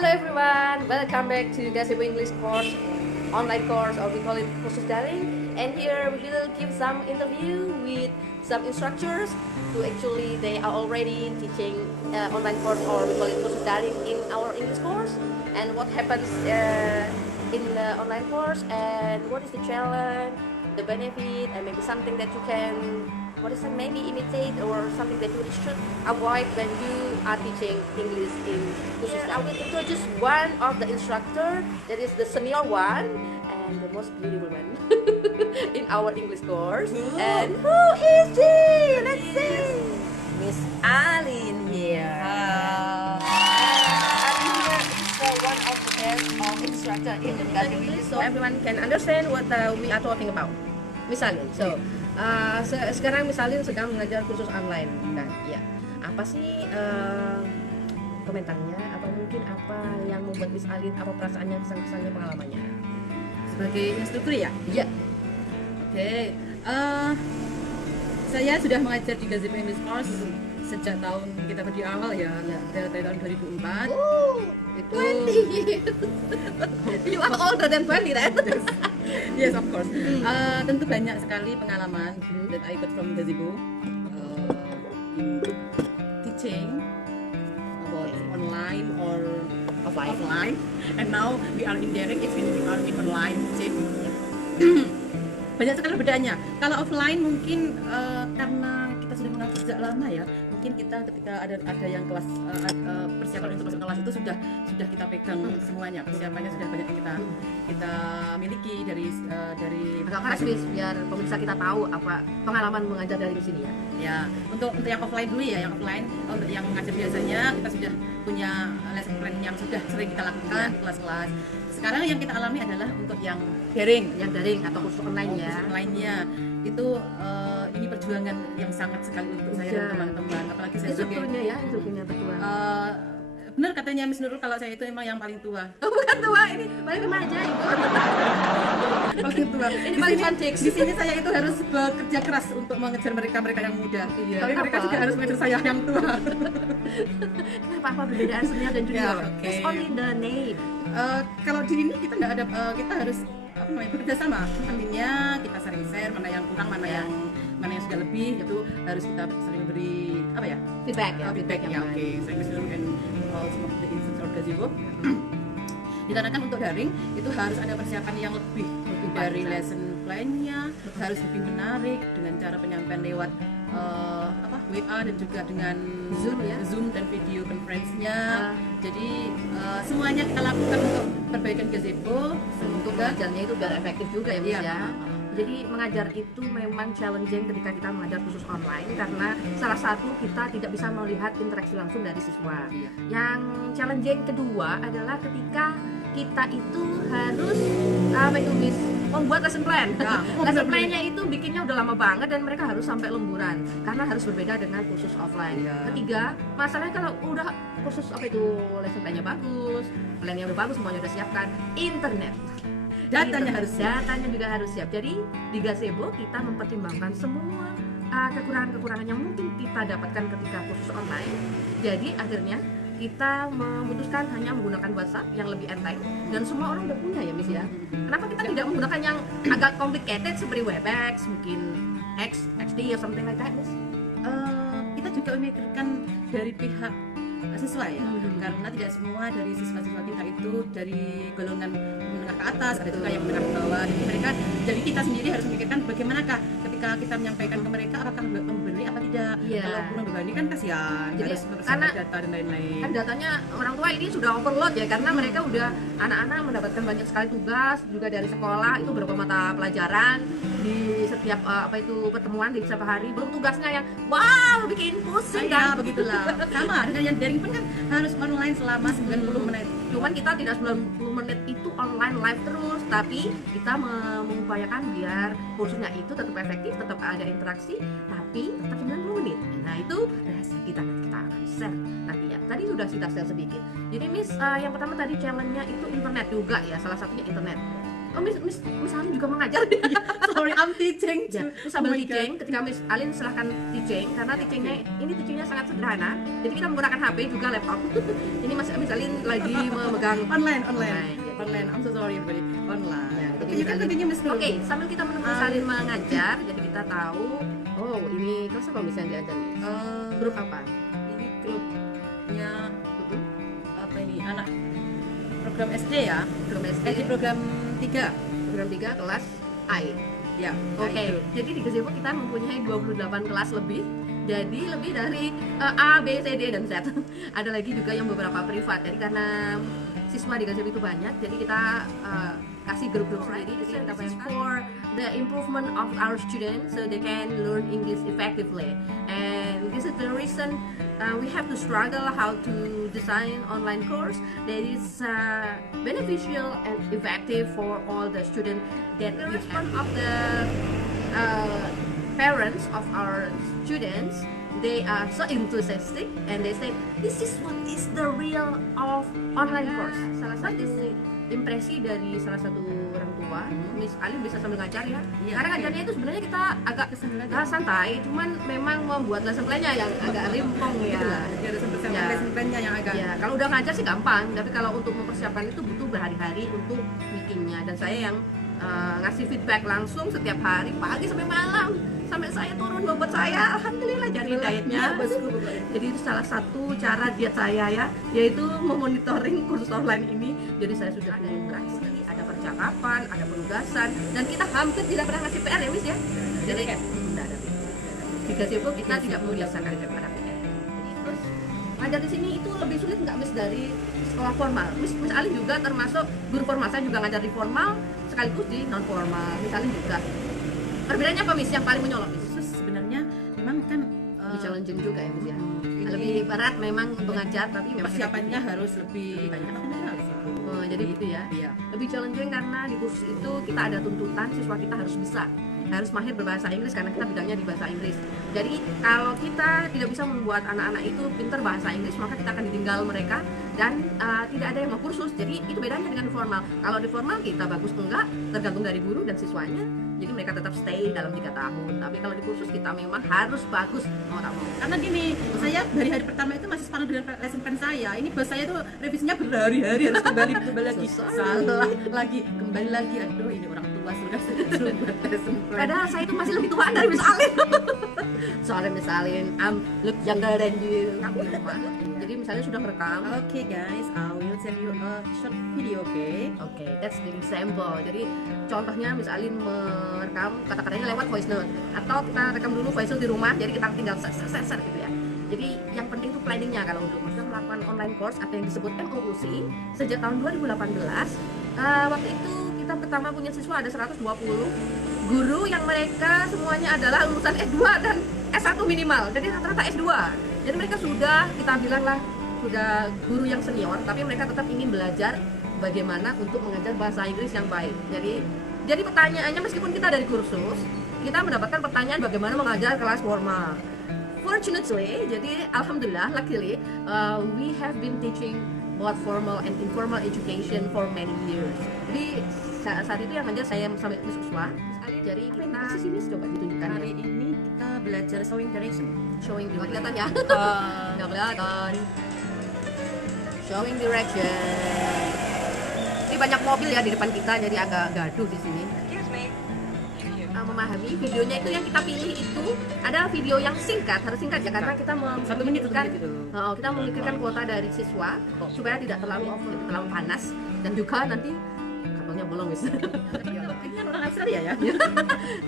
Hello everyone, welcome back to Gazebo English course, online course, or we call it kursus daring. And here we will give some interview with some instructors who actually they are already teaching online course, or we call it kursus daring, in our English course. And what happens in the online course, and what is the challenge, the benefit, and maybe something that you can maybe imitate, or something that you should avoid when you are teaching English in kursus. Here I will introduce one of the instructor that is the senior one and the most beautiful one in our English course. And who is she? Let's see. Miss Alin here. Alin here is one of the best of instructor in the English, so everyone can understand what we are talking about. Miss Alin, so sekarang Miss Alin sedang mengajar kursus online, dan ya, apa sih komentarnya, atau mungkin apa yang membuat Miss Alin, apa perasaannya, kesan-kesannya, pengalamannya Sebagai instruktur ya? ya? Oke. Saya sudah mengajar di Gazebo English Course sejak tahun kita berdiri awal ya, dari tahun 2004. Itu 20 years. You are older than 20, right? Yes, of course. Tentu banyak sekali pengalaman that I got from Gazebo in teaching about online or offline. And now we are in direct, even we are in online teaching. Banyak sekali bedanya. Kalau offline mungkin karena kita sudah mengajar sejak lama ya, mungkin kita ketika ada yang kelas persiapan untuk masuk kelas itu sudah kita pegang semuanya, persiapannya sudah banyak yang kita miliki dari Agak keras, Miss, biar pemirsa kita tahu apa pengalaman mengajar dari di sini ya. Ya, untuk yang offline dulu ya, yang offline untuk yang mengajar biasanya kita sudah punya lesson plan yang sudah sering kita lakukan kelas-kelas. Sekarang yang kita alami adalah untuk yang daring Atau kursus online ya. kursus online-nya itu ini perjuangan yang sangat sekali untuk saya dan teman-teman, apalagi saya sebagai instrukturnya berjuang. benar katanya Miss Nurul kalau saya itu emang yang paling tua. Oh, bukan tua, ini paling remaja itu. Paling tua. Ini paling cantik. Di sini saya itu harus bekerja keras untuk mengejar mereka yang muda. Iya. Tapi mereka juga harus mengejar saya yang tua. Apa perbedaan senior dan junior? Ya, oke. It's only the name. Kalau di ini kita nggak ada, kita harus bekerja sama. Artinya kita sering share mana yang kurang, mana yang sudah lebih, itu harus kita sering beri Feedback ya. feedback yang ya. baik. Oke, saya Miss Nurul and some of the instructor of Gazebo. Dikarenakan untuk daring itu harus ada persiapan yang lebih dari lesson plan-nya, harus lebih menarik dengan cara penyampaian lewat WA dan juga dengan Zoom dan video conference-nya. Jadi semuanya kita lakukan untuk perbaikan Gazebo, Untuk mengajarnya itu biar efektif juga ya, Miss Iya. ya. Jadi mengajar itu memang challenging ketika kita mengajar khusus online, karena salah satu kita tidak bisa melihat interaksi langsung dari siswa. Iya. Yang challenging kedua adalah ketika kita itu harus Miss, membuat lesson plan. Ya, Lesson plan-nya itu bikinnya udah lama banget, dan mereka harus sampai lemburan karena harus berbeda dengan kursus offline. Iya. Ketiga, masalahnya kalau udah kursus lesson plan-nya bagus, plan-nya udah bagus, semuanya udah siapkan, internet. Datanya harus Datanya juga harus siap. Jadi di Gazebo kita mempertimbangkan semua kekurangan-kekurangan yang mungkin kita dapatkan ketika kursus online. Jadi akhirnya kita memutuskan hanya menggunakan WhatsApp yang lebih enteng, dan semua orang udah punya ya, Miss ya. Kenapa kita tidak menggunakan yang agak complicated seperti Webex, mungkin XD or something like that, Miss? Kita juga memikirkan dari pihak siswa ya, karena tidak semua dari siswa-siswa kita itu dari golongan menengah ke atas, ada juga yang menengah ke bawah. Jadi kita sendiri harus memikirkan bagaimanakah ketika kita menyampaikan ke mereka, apakah memberi apa tidak. Iya. Kalau kurang berbanding kan kasihan, Jadi, harus mempersiapkan karena data dan lain-lain. Kan datanya orang tua ini sudah overload ya, karena mereka udah, anak-anak mendapatkan banyak sekali tugas juga dari sekolah, itu beberapa mata pelajaran di setiap pertemuan di setiap hari, belum tugasnya yang wow bikin pusing Ya, kan. begitulah. Sama dengan yang daring pun kan harus online selama 90 menit. Cuman kita tidak 90 menit itu online live terus, tapi kita mengupayakan biar kursusnya itu tetap efektif, tetap ada interaksi, tapi tetap 90 menit. Nah itu rahasia kita, nanti kita akan share nanti ya. Tadi sudah kita share sedikit. Jadi Miss, yang pertama tadi challenge-nya itu internet juga ya, salah satunya internet. Oh, Miss Hani juga mengajar. Sorry, I'm teaching. Ya, terus sambil teaching, ketika Miss Alin silahkan teaching, karena teachingnya sangat sederhana. Jadi kita menggunakan HP juga laptop. Ini Miss Alin lagi memegang Online. jadi- I'm so sorry everybody. Online. Ya, jadi Oke, you Miss can Alin- continue, Miss Nur. Oke, sambil kita menunggu Miss Alin mengajar, jadi kita tahu, oh ini kelas apa Miss yang diajar? Grup apa? Ini grupnya Mhm. apa ini? Anak program SD ya? Grup SD, Di program 3. program 3 kelas I. Ya. Oke, jadi di Gazebo kita mempunyai 28 kelas lebih. Jadi lebih dari A, B, C, D, dan Z. Ada lagi juga yang beberapa privat. Jadi karena siswa di Gazebo itu banyak, jadi kita kasih grup-grup sendiri. Jadi kita is for the improvement of our students so they can learn English effectively. And this is the reason we have to struggle how to design online course that is beneficial and effective for all the students. That the response of the parents of our students, they are so enthusiastic and they say this is what is the real of online course. Salah satu impresi dari salah satu orang tua, Miss Alin bisa sambil ngajar ya. Iya, Karena oke. ngajarnya itu sebenarnya kita agak Sambil aja. santai, cuman memang membuat lesson plan-nya yang agak rimpong ya. Jadi ada sampai Ya. lesson plan-nya yang agak Ya, kalau udah ngajar sih gampang, tapi kalau untuk mempersiapkan itu butuh berhari-hari untuk bikinnya. Dan saya yang ngasih feedback langsung setiap hari, pagi sampai malam, sampai saya turun bobot saya, alhamdulillah jadi dietnya. Jadi itu salah satu cara diet saya ya, yaitu memonitoring kursus online ini. Jadi saya sudah ada interaksi, ada percakapan, ada penugasan, dan kita hampir tidak pernah ngasih PR ya Miss ya. Jadi tidak ada. Di Gazebo kita tidak membiasakan kepada PR. Jadi terus ngajar di sini itu lebih sulit nggak Miss dari sekolah formal? Miss Alin juga termasuk guru formal, saya juga ngajar di formal sekaligus di non formal. Miss Alin juga. Perbedaannya apa Miss yang paling menyolok Miss? Terus sebenarnya memang kan Lebih challenging juga ya Miss ya. ini Lebih berat memang untuk ngajar, tapi memang persiapannya harus lebih banyak. Oh, jadi gitu ya. Iya. Lebih challenging karena di kursus itu kita ada tuntutan siswa kita harus bisa, harus mahir berbahasa Inggris karena kita bidangnya di bahasa Inggris. Jadi kalau kita tidak bisa membuat anak-anak itu pintar bahasa Inggris, maka kita akan ditinggal mereka dan tidak ada yang mau kursus. Jadi itu bedanya dengan di formal. Kalau di formal kita bagus enggak tergantung dari guru dan siswanya. Jadi mereka tetap stay dalam 3 tahun. Tapi kalau di kursus kita memang harus bagus mau tak mau. Karena gini, saya dari hari pertama itu masih separuh dengan lesson plan saya. Ini bos saya tuh revisinya berhari-hari, harus kembali lagi. So sorry. Salah lagi, kembali lagi. Aduh, ini orang tua suruh buat lesson plan. Padahal saya itu masih lebih tua dari Miss Alin. Sorry Miss Alin, I'm look younger than you. Kamu tua. Jadi misalnya sudah merekam. Okay guys, I will send you a short video, okay? Oke, that's the example. Jadi contohnya Miss Alin merekam kata-katanya lewat voice note, atau kita rekam dulu voice note di rumah, jadi kita tinggal set gitu ya. Jadi yang penting itu planningnya. Kalau untuk kita melakukan online course atau yang disebut MOOC sejak tahun 2018, waktu itu kita pertama punya siswa ada 120 guru yang mereka semuanya adalah lulusan S2 dan S1 minimal, jadi rata-rata S2. Jadi mereka sudah, kita bilang lah, sudah guru yang senior, tapi mereka tetap ingin belajar bagaimana untuk mengajar bahasa Inggris yang baik. Jadi pertanyaannya, meskipun kita dari kursus, kita mendapatkan pertanyaan bagaimana mengajar kelas formal. Fortunately, jadi alhamdulillah, luckily, we have been teaching both formal and informal education for many years. Jadi saat itu yang ngajar saya sampai Miss Uswa. Jadi kita sini coba ditunjukkan ya. Hari ini kita belajar sewing direction. Showing nggak kelihatan ya? Nggak kelihatan. Showing direction. Ini banyak mobil ya di depan kita, jadi agak gaduh di sini. Memahami videonya itu yang kita pilih itu adalah video yang singkat, harus singkat ya, karena kita 1 menit memikirkan itu. kita memikirkan kuota dari siswa supaya tidak terlalu panas dan juga nanti kabelnya bolong Miss. Ini kan orang Australia ya?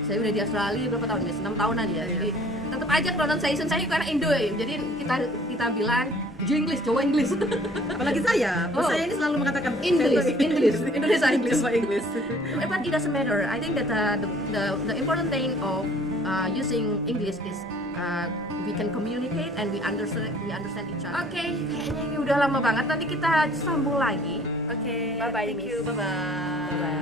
Saya udah di Australia berapa tahun Miss? 6 tahunan ya. Jadi tetap aja pronunciation saya karena Indo ya. Jadi kita bilang English, Jawa English. Apalagi saya, bos Oh. saya ini selalu mengatakan English, Indonesia English. Coba English. But it doesn't matter. I think that the important thing of using English is we can communicate and we understand each other. Oke, kayaknya ini udah lama banget. Nanti kita sambung lagi. Oke, Bye bye, thank Miss. you. Bye bye.